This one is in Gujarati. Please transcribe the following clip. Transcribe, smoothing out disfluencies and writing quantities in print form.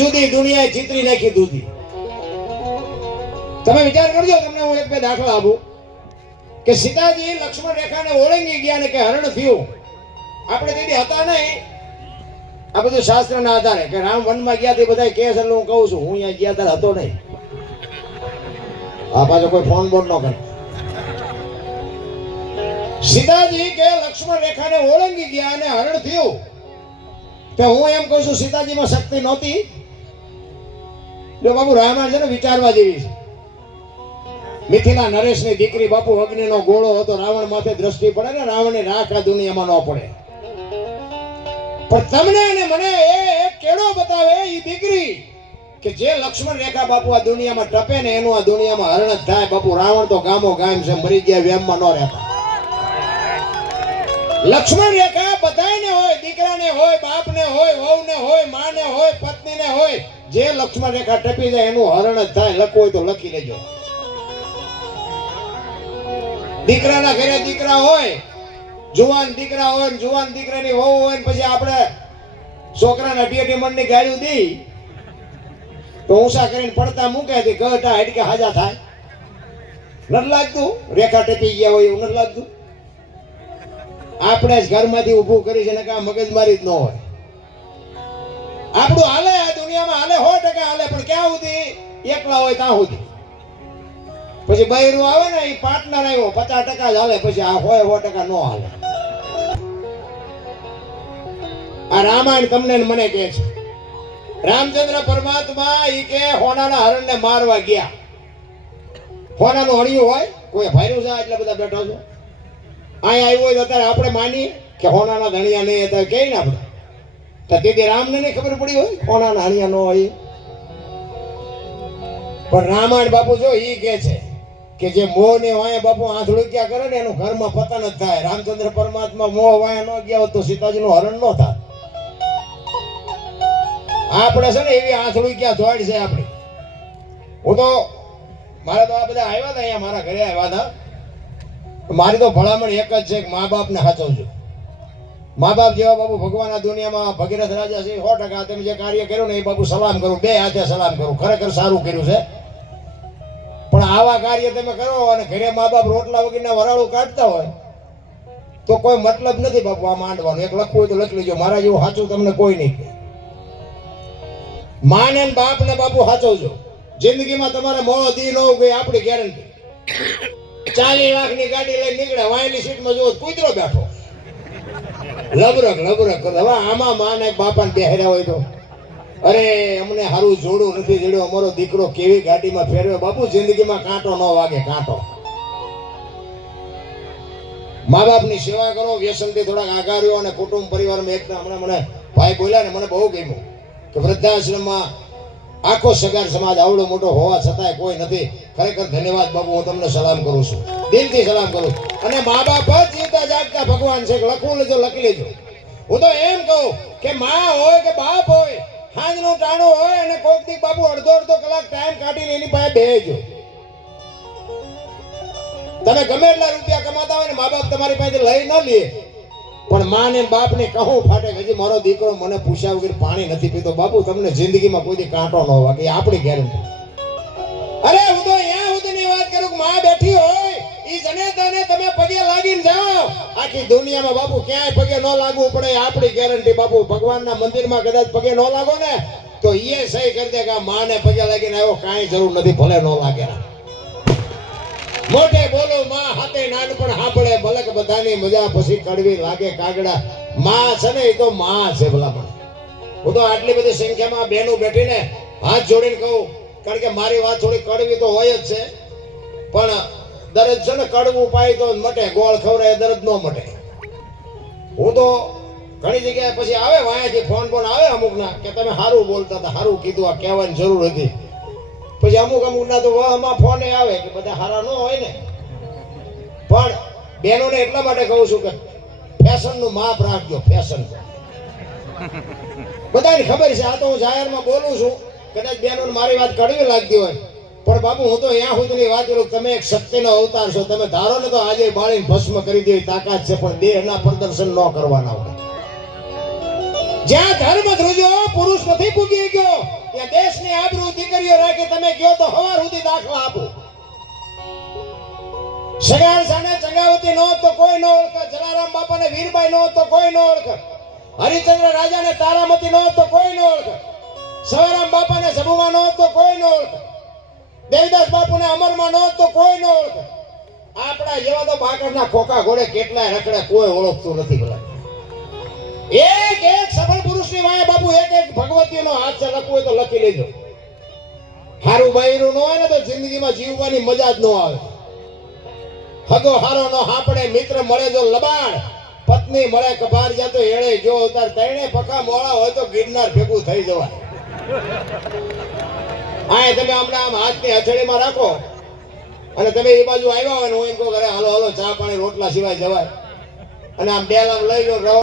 સુધી દુનિયાએ ચિતરી નાખી દૂધી. તમે વિચાર કરજો, તમને હું એક બે દાખલા આપું કે સીતાજી લક્ષ્મણ રેખાને ઓળંગી ગયા ને કે હરણ થયું. આપણે તેથી હતા નહીં, આ બધું શાસ્ત્રના આધારે કે રામ વનમાં ગયા તે બધા કહે છે, હું કહું છું હું અહીંયા ગયા ત્યારે હતો નહીં. આ પાછો કોઈ ફોન બોન ન કરે. સીતાજી કે લક્ષ્મણ રેખાને ઓળંગી ગયા અને હરણ થયું. તો હું એમ કહું છું સીતાજીમાં શક્તિ નહોતી. જો બાપુ રામાયણ છે ને વિચારવા જેવી છે. મિથિલા નરેશની દીકરી બાપુ અગ્નિનો ગોળો હતો, રાવણ માથે દ્રષ્ટિ પડે ને રાવણની રાખ આ દુનિયામાં ન પડે. પણ તમને અને મને એક કેળો બતાવે એ દીકરી કે જે લક્ષ્મણ રેખા બાપુ આ દુનિયામાં ટપે ને એનું આ દુનિયામાં હરણ જ થાય. બાપુ રાવણ તો ગામો ગામ છે, મરી ગયા વેમમાં ન રહેતા. લક્ષ્મણ રેખા બધાને હોય, દીકરાને હોય, બાપને હોય, વહુને હોય, માને હોય, પત્નીને હોય. જે લક્ષ્મણ રેખા ટપી જાય એનું હરણ જ થાય. લખવું હોય તો લખી લેજો. દીકરાના ઘરે દીકરા હોય, જુવાન દીકરા હોય, જુવાન દીકરાની વહુ હોય, પછી આપણે છોકરાના ટીએટી મનની ગાળ્યું દી તો ઊંસા કરીને પડતા મૂકે તે ગઢા હેડકે હાજા થાય. નથી લાગતું રેખા ટપી ગયા હોય એવું નથી લાગતું? આપણે જ ઘરમાંથી ઊભું કરી છે ને કે મગજમારી જ ન હોય. આપણું હાલે, આ દુનિયામાં હાલે 100% હાલે, પણ ક્યાં સુધી એકલા હોય ત્યાં સુધી. પછી બૈરું આવે ને એ પાર્ટનર આવ્યો 50% જ હાલે, પછી આ હોય 100% ન હાલે. આ રામાયણ તમને મને કહે છે રામચંદ્ર પરમાત્મા ઈ કે હોનાના હરણને મારવા ગયા. હોનાનું હણિયું હોય, કોઈ ભાર્યું છે એટલા બધા બેઠો છે. અહીંયા આવ્યું હોય તો અત્યારે આપણે માનીએ કે હોનાના ધણિયા નહીં હતા કે ને આપણે તો તેથી રામને નહીં ખબર પડી હોય હોનાના હણિયા ન હોય. પણ રામાયણ બાપુ જો ઈ કે છે કે જે મોહ ને વાયા બાપુ આંધળુક્યા કરે ને એનું ઘરમાં પતન જ થાય. રામચંદ્ર પરમાત્મા મોહ વાયા ન ગયા હોત તો સીતાજીનું હરણ ન થાય. આપણે છે ને એવી આંધળુક્યા દોડ છે આપણી. હું તો મારે તો આ બધા આવ્યા હતા અહીંયા મારા ઘરે આવ્યા હતા. મારી તો ભલામણ એક જ છે કે મા બાપને સાચવજો. મા બાપ જેવા બાપુ ભગવાન આ દુનિયામાં ભગીરથ રાજા છે 100%. તમે જે કાર્ય કર્યું ને એ બાપુ સલામ કરું, બે હાથે સલામ કરું. ખરેખર સારું કર્યું છે. પણ આવા કાર્ય તમે કરો અને ઘરે મા બાપ રોટલા વગરના વરાળું કાઢતા હોય તો કોઈ મતલબ નથી બાપુ આ માંડવાનું. એક લખવું હોય તો લખી લેજો. મારા જેવું સાચું તમને કોઈ નહીં કહે. માં ને બાપ ને બાપુ સાચવજો. જિંદગીમાં તમારે મોહ દી ન ગઈ આપણી ગેરંટી. 40 લાખની ગાડી લઈને નીકળે, વાયની સીટમાં જોવો કૂતરો બેઠો લબરક લબરક. હવે આમાં માં ને બાપાને બેહર્યા હોય તો અરે અમને સારું જોડું નથી જડ્યું, અમારો દીકરો કેવી ગાડીમાં ફેરવે. બાપુ જિંદગીમાં કાંટો ન વાગે, કાંટો. મા બાપની સેવા કરો, વ્યસનથી થોડાક આઘા રહ્યો અને કુટુંબ પરિવારમાં એકતા. હમણાં મને ભાઈ બોલ્યા ને મને બહુ ગમ્યું કે વૃદ્ધાશ્રમમાં આખો સગાર સમાજ આવડો મોટો હોવા છતાંય કોઈ નથી. ખરેખર ધન્યવાદ બાપુ, હું તમને સલામ કરું છું, દિલથી સલામ કરું. અને મા બાપ જ જીવતા જાગતા ભગવાન છે. લખવું લેજો, લખી લેજો. હું તો એમ કહું કે માં હોય કે બાપ હોય, સાંજનું ટાણું હોય અને કોઈક દી બાપુ અડધો કલાક ટાઈમ કાઢીને એની પાસે બેસજો. તમે ગમે એટલા રૂપિયા કમાતા હોય ને મા બાપ તમારી પાસે લઈ ન લે, પણ માં ને બાપ ને કહું ફાટે હજી મારો દીકરો મને પૂછ્યા વગર પાણી નથી પીતો. બાપુ તમને જિંદગીમાં કોઈ દી કાંટો ન વાગે, એ આપણી ગેરંટી. અરે હું તો અહીંયા સુધીની વાત કરું કે માં બેઠી હોય ઈ જનેતાને તમે પગે લાગીને જાઓ. આખી દુનિયામાં બાપુ ક્યાંય પગે ન લાગવું પડે, આપણી ગેરંટી. બાપુ ભગવાનના મંદિરમાં કદાચ પગે ન લાગો ને તો એ સહી કરી દે કે આ માને પગે લાગીને આવ્યો, કાંઈ જરૂર નથી, ભલે ન લાગે. મોઢે બોલો માં, હાથે નાનપણ સાંભળે, ભલે કે બધાની મજા પછી કડવી લાગે કાગડા. માં છે ને એ તો માં છે ભલામણ. હું તો આટલી બધી સંખ્યામાં બહેનો બેઠીને હાથ જોડીને કહું, કારણ કે મારી વાત થોડી કડવી તો હોય જ છે, પણ દરદ છે ને કડવું પાય તો મટે, ગોળ ખવડાય દરદ ન મટે. હું તો ઘણી જગ્યાએ પછી આવે વાયાથી ફોન આવે અમુકના કે તમે સારું બોલતા હતા, સારું કીધું, આ કહેવાની જરૂર હતી. પછી અમુક ના તો વહમાં ફોન આવે કે બધા સારા ન હોય ને. પણ બહેનોને એટલા માટે કહું છું કે ફેશનનું માપ રાખજો. ફેશન બધાને ખબર છે. આ તો હું જાહેરમાં બોલું છું, કદાચ બહેનોને મારી વાત કડવી લાગતી હોય, પણ બાપુ હું તો અહીંયા સુધીની વાત કરું, તમે એક શક્તિનો અવતાર છો. તમે ધારો ને તો આજે બાળીને ભસ્મ કરી દેવી તાકાત છે, પણ દેહના પ્રદર્શન ન કરવાના હોય. જ્યાં ધર્મ ધ્રુજો પુરુષ નથી પૂગી ગયો, ત્યાં દેશની આબરૂ દીકરીઓ રાખી તમે ગયો તો હવાર સુધી દાખલા આપો. સગાર સાને ચંગાવતી નો તો કોઈ નો ઓળખે, જલારામ બાપાને વીરબાઈ નો તો કોઈ નો ઓળખે, હરિચંદ્ર રાજાને તારામતી નો તો કોઈ નો ઓળખે, સવારામ બાપાને સભુમાં નો તો કોઈ નો ઓળખે, દેવદાસ બાપુને અમરમાં નો તો કોઈ નો ઓળખે. આપણા જેવા તો બાકરના ખોખા ઘોડે કેટલાય રખડે, કોઈ ઓળખતું નથી. ભલા એક એક સફળ પુરુષની વાય બાપુ એક એક ભગવતીનો હાથ છે, લખવું હોય તો લખી લેજો. હારું બૈરું ન હોય ને તો જિંદગીમાં જીવવાની મજા જ ન આવે. હગો હારો નો હાપડે, મિત્ર મળે જો લબાણ, પત્ની મળે કબાર જાતો એળે જો અવતાર, તૈણે પકા મોળા હોય તો ગિરનાર ભેગું થઈ જવાય. આ તમે હમણાં આમ હાથની હથેળીમાં રાખો અને તમે એ બાજુ આવ્યા હોય ને હું એમ કહું ઘરે હાલો હાલો ચા પાણી રોટલા સિવાય જવાય, અને આમ બેલ આમ લઈ લો.